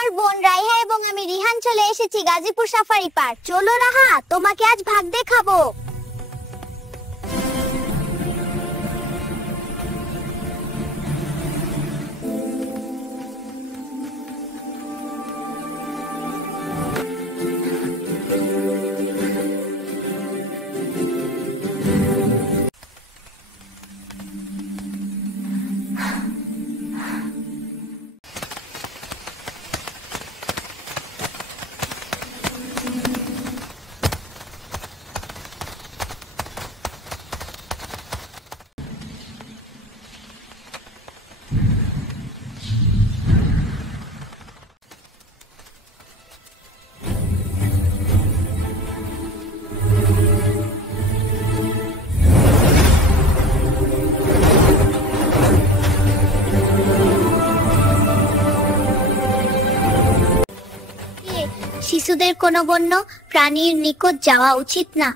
আমার বোন রাইহা এবং আমি রিহান চলে এসেছি গাজীপুর সাফারি পার্ক। চলো রাহা, তোমাকে আজ ভাগ দেখাবো। শিশুদের কোনো বন্য প্রাণীর নিকট যাওয়া উচিত না।